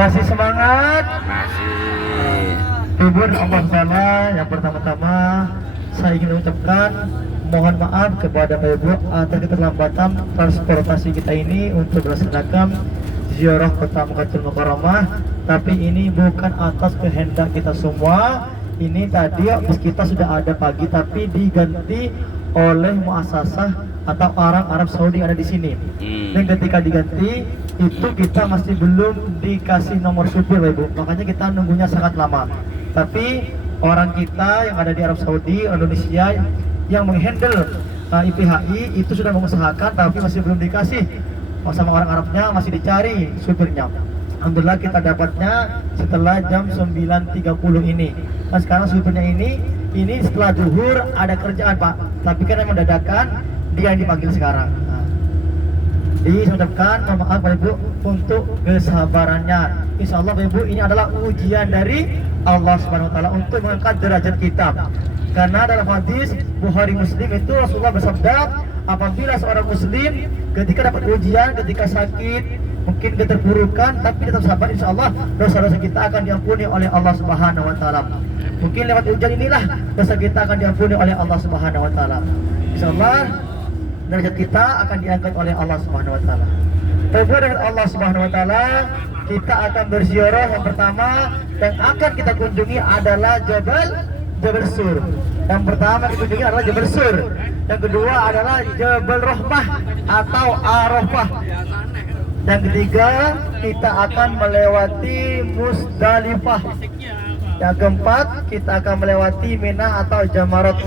Masih semangat? Masih. Ibu dan Allah Ta'ala, yang pertama-tama saya ingin mengucapkan mohon maaf kepada Bapak Ibu atas keterlambatan transportasi kita ini untuk melaksanakan ziarah kota Makkatul Mukarramah. Tapi ini bukan atas kehendak kita semua. Ini tadi bus kita sudah ada pagi, tapi diganti oleh muasasah atau orang Arab Saudi yang ada di sini. Dan ketika diganti itu kita masih belum dikasih nomor supir, Bapak Ibu. Makanya kita nunggunya sangat lama. Tapi orang kita yang ada di Arab Saudi, Indonesia yang menghandle IPHI itu sudah mengusahakan, tapi masih belum dikasih sama orang Arabnya, masih dicari supirnya. Alhamdulillah kita dapatnya setelah jam 9.30 ini. Nah sekarang supirnya ini setelah zuhur ada kerjaan Pak, tapi kan memang dadakan dia yang dipanggil sekarang. Diucapkan mohon maaf Bapak Ibu untuk kesabarannya. Insya Allah Bapak Ibu ini adalah ujian dari Allah Subhanahu Wa Taala untuk mengangkat derajat kita. Karena dalam hadis Bukhari Muslim itu Rasulullah bersabda, apabila seorang Muslim ketika dapat ujian, ketika sakit, mungkin keterpurukan, tapi tetap sabar, insya Allah dosa-dosa kita akan diampuni oleh Allah Subhanahu Wa Taala. Mungkin lewat ujian inilah dosa kita akan diampuni oleh Allah Subhanahu Wa Taala. Insya Allah derajat kita akan diangkat oleh Allah Subhanahu Wa Taala. Terus dengan Allah Subhanahu Wa Taala kita akan berziarah. Yang pertama yang akan kita kunjungi adalah Jabal Sur. Yang pertama dikunjungi adalah Jabal Sur. Yang kedua adalah Jabal Rahmah atau Arafah. Yang ketiga kita akan melewati Musdalifah. Yang keempat kita akan melewati Mina atau Jamarat.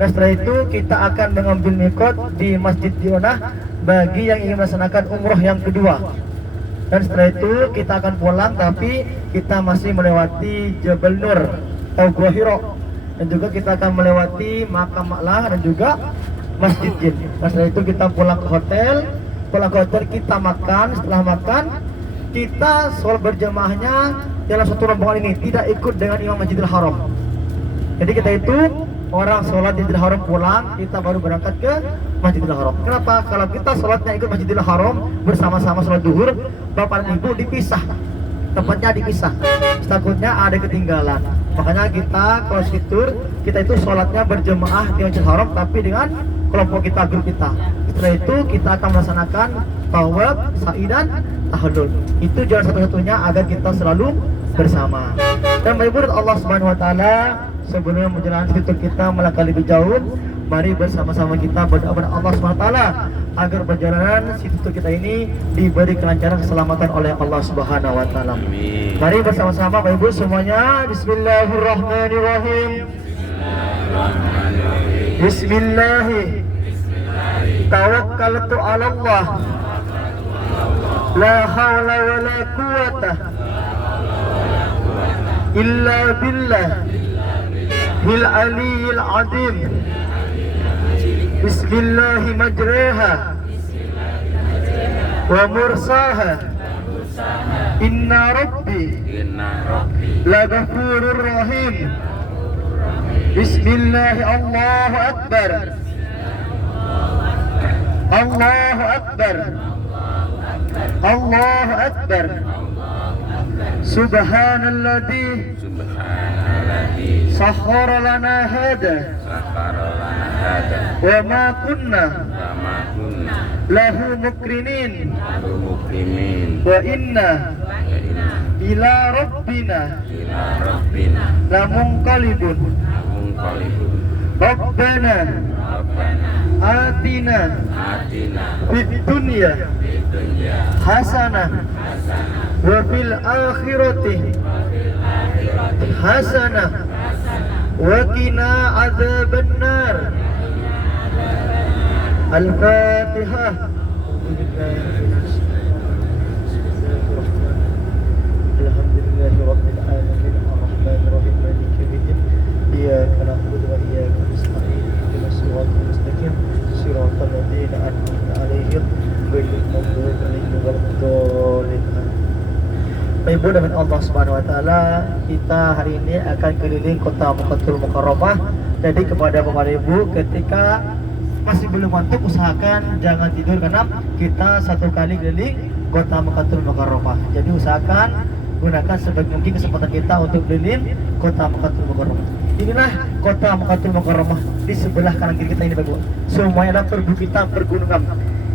Dan setelah itu kita akan mengambil mikot di Masjid Dionah bagi yang ingin melaksanakan umroh yang kedua. Dan setelah itu kita akan pulang, tapi kita masih melewati Jabal Nur atau Gua Hira. Dan juga kita akan melewati Makam Ma'lah dan juga Masjid Jin. Dan setelah itu kita pulang ke hotel. Pulang ke hotel kita makan. Setelah makan kita sholat berjamaahnya dalam satu rombongan ini, tidak ikut dengan Imam Masjidil Haram. Jadi kita itu orang sholat di Masjidil Haram pulang, kita baru berangkat ke Masjidil Haram. Kenapa? Kalau kita sholatnya ikut Masjidil Haram bersama-sama sholat duhur, bapak dan ibu dipisah, tempatnya dipisah, takutnya ada ketinggalan. Makanya kita kalau fitur kita itu sholatnya berjemaah di Masjidil Haram, tapi dengan kelompok kita, grup kita. Setelah itu kita akan melaksanakan tawaf, sa'i dan tahallul. Itu jalan satu-satunya agar kita selalu bersama. Dan Bapak Ibu Allah Subhanahu Wa Taala, sebelum menjalankan fitur kita melangkah lebih jauh, mari bersama-sama kita berdoa kepada Allah SWT agar perjalanan fitur kita ini diberi kelancaran keselamatan oleh Allah Subhanahu Wa Taala. Mari bersama-sama Bapak Ibu semuanya. Bismillahirrahmanirrahim. Bismillahi tawakkaltu 'ala Allah la haula wa la quwata illa billah bil aliyil azim. Bismillahi majraha wa mursaha inna rabbi la ghafurur rahim. Bismillahi Allahu akbar. Allahu akbar. Allahu akbar. Subhanalladzi sahhara lana hada wa ma kunna lahu mukrinin wa inna ila rabbina lamunqalibun. Rabbana atina fid dunya hasanah wa fil akhirati hasanah wa qina adzabannar. Al-Fatihah. Alhamdulillahirabbil alamin arrahmanir rahim maliki yaumiddin iyyaka na'budu wa iyyaka nasta'in ihdinas siratal mustaqim siratal ladzina an'amta 'alaihim ghairil maghdubi 'alaihim waladdallin. Bapak Ibu dengan Allah Subhanahu Wa Taala, kita hari ini akan keliling kota Makkatul Mukarramah. Jadi kepada Bapak Ibu, ketika masih belum ngantuk usahakan jangan tidur, karena kita satu kali keliling kota Makkatul Mukarramah. Jadi usahakan gunakan sebaik mungkin kesempatan kita untuk keliling kota Makkatul Mukarramah. Inilah kota Makkatul Mukarramah di sebelah kanan kiri kita ini Bapak. Semuanya adalah perbukitan, pergunungan.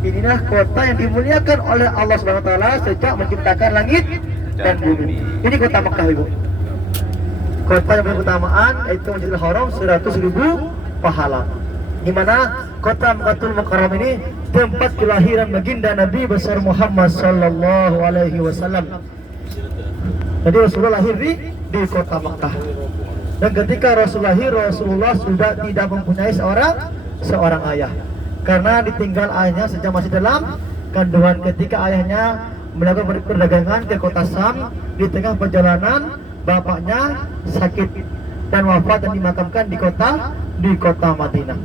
Inilah kota yang dimuliakan oleh Allah Subhanahu wa taala sejak menciptakan langit dan bumi. Ini kota Makkah Ibu. Kota yang berkeutamaan yaitu Masjidil Haram 100.000 pahala. Di mana kota Makkatul Mukarramah ini tempat kelahiran baginda Nabi besar Muhammad sallallahu alaihi wasallam. Jadi Rasulullah lahir di kota Makkah. Dan ketika Rasulullah sudah tidak mempunyai seorang ayah. Karena ditinggal ayahnya sejak masih dalam kandungan. Ketika ayahnya melakukan perdagangan ke kota Sam, di tengah perjalanan bapaknya sakit dan wafat dan dimakamkan di kota Madinah.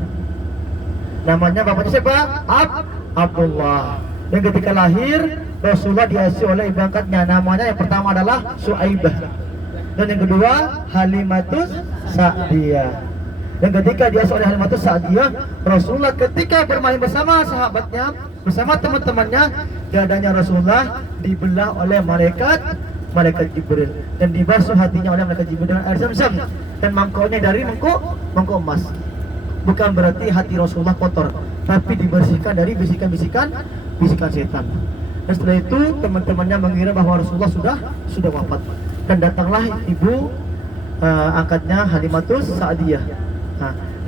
Namanya bapaknya siapa? Abdullah. Dan ketika lahir Rasulullah diasuh oleh ibu angkatnya. Namanya yang pertama adalah Suaibah, dan yang kedua Halimatus Sa'diyah. Dan ketika diasuh oleh Halimatus Sa'diyah, Rasulullah ketika bermain bersama sahabatnya, bersama teman-temannya, dadanya Rasulullah dibelah oleh malaikat Jibril dan dibasuh hatinya oleh malaikat Jibril dengan air Zam-Zam, dan mangkoknya dari mangkok emas. Bukan berarti hati Rasulullah kotor, tapi dibersihkan dari bisikan setan. Dan setelah itu teman-temannya mengira bahwa Rasulullah sudah wafat, dan datanglah ibu angkatnya Halimatus Sa'diyah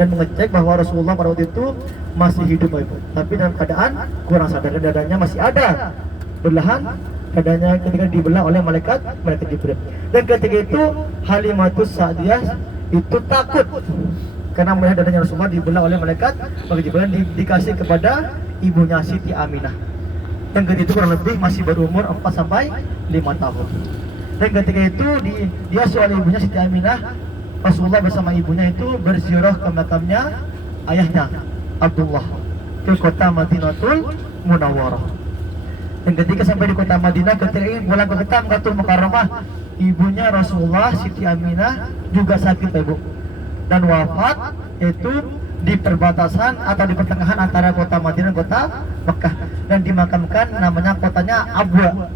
dan mengecek bahwa Rasulullah pada waktu itu masih hidup Ibu, tapi dalam keadaan kurang sadar, dan dadanya masih ada belahan dadanya ketika dibelah oleh malaikat Jibril. Dan ketika itu Halimatus Sa'diyah itu takut karena melihat dadanya Rasulullah dibelah oleh malaikat Jibril, dan dikasih kepada ibunya Siti Aminah. Dan ketika itu kurang lebih masih berumur 4 sampai 5 tahun. Dan ketika itu diasuh oleh ibunya Siti Aminah, Rasulullah bersama ibunya itu berziarah ke makamnya ayahnya Abdullah ke kota Madinatul Munawwarah. Dan ketika sampai di kota Madinah, ketika ingin pulang ke kota Makkatul Mukarramah, ibunya Rasulullah Siti Aminah juga sakit Ibu, dan wafat itu di perbatasan atau di pertengahan antara kota Madinah dan kota Mekah, dan dimakamkan namanya kotanya Abwa.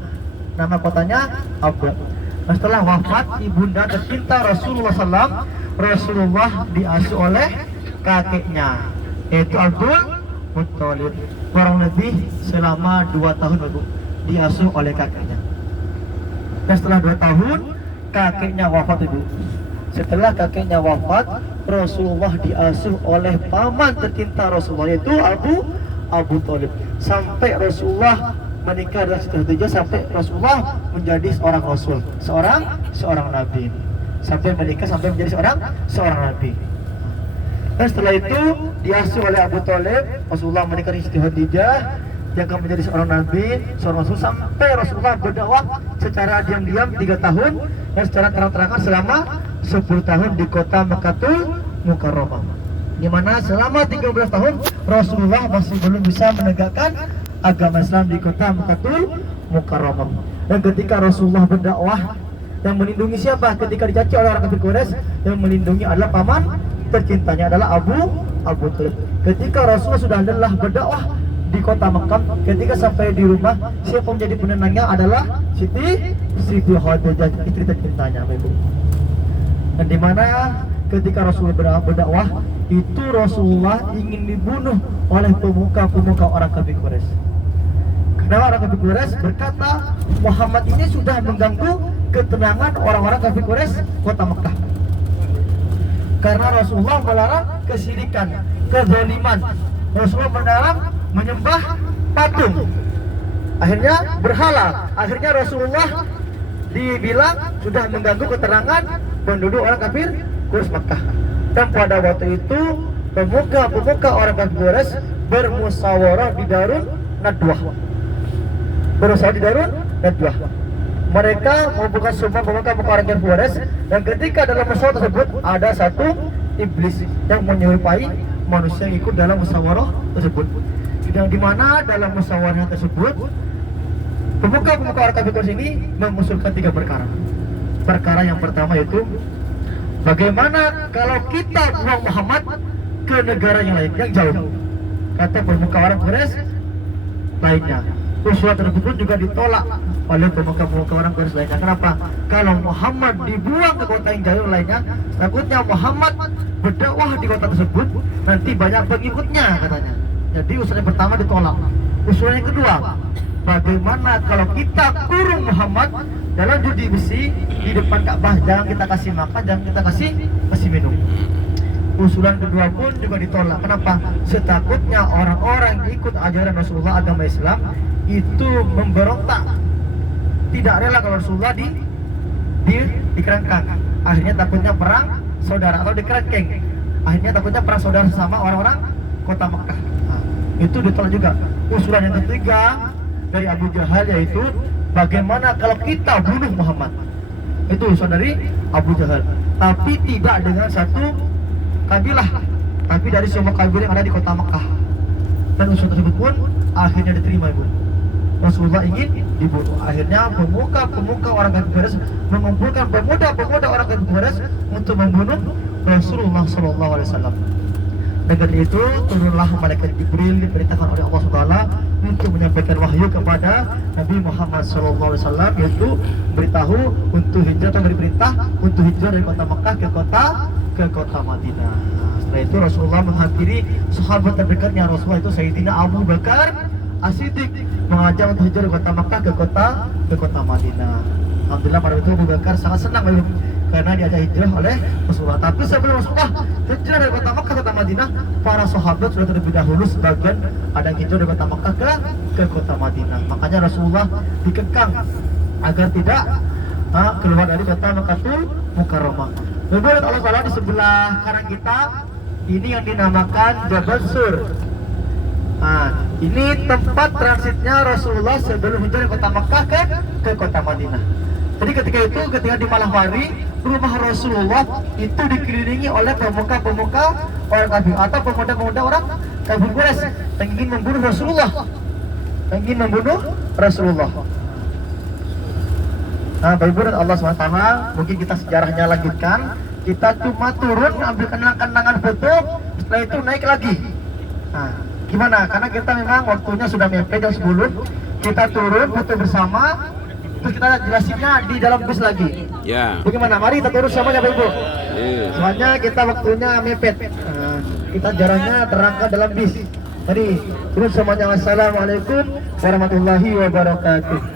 Nama kotanya Abwa. Nah, setelah wafat ibunda tercinta Rasulullah SAW, Rasulullah diasuh oleh kakeknya yaitu Abdul Muttalib. Kurang lebih selama 2 tahun Ibu diasuh oleh kakeknya. Dan setelah 2 tahun kakeknya wafat Ibu. Setelah kakeknya wafat, Rasulullah diasuh oleh paman tercinta Rasulullah yaitu Abu Thalib, sampai Rasulullah menikah dengan Siti Khadijah, sampai Rasulullah menjadi seorang rasul, seorang nabi, sampai menikah sampai menjadi seorang nabi. Dan setelah itu diasuh oleh Abu Thalib, Rasulullah menikah dengan Siti Khadijah, yang akan menjadi seorang nabi, seorang rasul, sampai Rasulullah berdakwah secara diam-diam 3 tahun dan secara terang-terangan selama 10 tahun di kota Makkatul Mukarramah. Di mana selama 13 tahun Rasulullah masih belum bisa menegakkan agama Islam di kota Makkatul Mukarramah. Dan ketika Rasulullah berdakwah dan melindungi siapa? Ketika dicaci oleh orang kafir Quraisy, yang melindungi adalah paman tercintanya adalah Abu Thalib. Ketika Rasulullah sudah lelah berdakwah di kota Makkah, ketika sampai di rumah, siapa menjadi penenangnya adalah Siti Khadijah, istri tercintanya Ibu. Dan di mana ketika Rasulullah berdakwah itu Rasulullah ingin dibunuh oleh pemuka orang kafir Quraisy. Karena orang kafir Quraisy berkata Muhammad ini sudah mengganggu ketenangan orang-orang kafir Quraisy kota Mekah. Karena Rasulullah melarang kesyirikan, kezaliman. Rasulullah melarang menyembah patung. Akhirnya berhala. Akhirnya Rasulullah dibilang sudah mengganggu keterangan penduduk orang kafir Quraisy Mekah. Dan pada waktu itu pemuka orang kafir Quraisy bermusyawarah di Darun Nadwah. Mereka membuka sumpah pemuka orang kafir Quraisy, dan ketika dalam musyawarah tersebut ada satu iblis yang menyerupai manusia yang ikut dalam musyawarah tersebut. Dan di mana dalam musyawarah tersebut pemuka orang kafir Quraisy ini mengusulkan 3 perkara. Perkara yang pertama yaitu bagaimana kalau kita buang Muhammad ke negara yang lain, yang jauh? Kata pemuka orang Quraisy lainnya, usulan tersebut juga ditolak oleh pemuka-pemuka orang Quraisy lainnya. Kenapa? Kalau Muhammad dibuang ke kota yang jauh lainnya, takutnya Muhammad berdakwah di kota tersebut nanti banyak pengikutnya katanya. Jadi usulan yang pertama ditolak. Usulan yang kedua, bagaimana kalau kita kurung Muhammad dalam judi besi di depan Ka'bah, jangan kita kasih makan, jangan kita kasih minum. Usulan kedua pun juga ditolak. Kenapa? Setakutnya orang-orang yang ikut ajaran Rasulullah agama Islam itu memberontak, tidak rela kalau Rasulullah dikerangkang. Akhirnya takutnya perang saudara atau dikerangkeng. Akhirnya takutnya perang saudara sama orang-orang kota Mekah. Nah, itu ditolak juga. Usulan yang ketiga dari Abu Jahal yaitu bagaimana kalau kita bunuh Muhammad. Itu usulan dari Abu Jahal. Tapi tidak dengan satu kabilah, tapi dari semua kabilah yang ada di kota Mekah. Dan usulan tersebut pun akhirnya diterima, Ibu. Rasulullah ingin dibunuh. Akhirnya pemuka orang kafir Quraisy mengumpulkan pemuda orang kafir Quraisy untuk membunuh Rasulullah SAW. Dengan itu turunlah malaikat Jibril diperintahkan oleh Allah SWT untuk menyampaikan wahyu kepada Nabi Muhammad SAW, yaitu beritahu untuk hijrah atau diperintah untuk hijrah dari kota Mekah ke kota Madinah. Setelah itu Rasulullah menghampiri sahabat terdekatnya Rasulullah itu Sayyidina Abu Bakar As-Siddiq, mengajak untuk hijrah dari kota Mekah ke kota Madinah. Alhamdulillah pada itu Abu Bakar sangat senang karena diajak hijrah oleh Rasulullah. Tapi sebelum Rasulullah hijrah dari kota Mekah ke kota Madinah, para sahabat sudah terlebih dahulu sebagian ada yang hijrah dari kota Mekah ke kota Madinah. Makanya Rasulullah dikekang agar tidak keluar dari kota Mekkatul Mukarramah. Menurut Allah Taala di sebelah kanan kita ini yang dinamakan Jabal Sur. Nah, ini tempat transitnya Rasulullah sebelum hijrah dari kota Mekah ke kota Madinah. Jadi ketika di malam hari rumah Rasulullah itu dikelilingi oleh pemuka-pemuka orang kafir atau pemuda-pemuda orang kafir Quraisy yang ingin membunuh Rasulullah. Nah, Bapak dan Allah SWT, mungkin kita sejarahnya lanjutkan. Kita cuma turun ambil kenang-kenangan foto, setelah itu naik lagi. Nah, gimana? Karena kita memang waktunya sudah mepet jam 10. Kita turun foto bersama, terus kita jelasinnya di dalam bus lagi. Ya. Bagaimana? Mari kita turun semuanya, Bapak Ibu. Soalnya kita waktunya mepet. Nah, kita jaraknya terangkat dalam bis. Mari turun semuanya. Wassalamualaikum warahmatullahi wabarakatuh.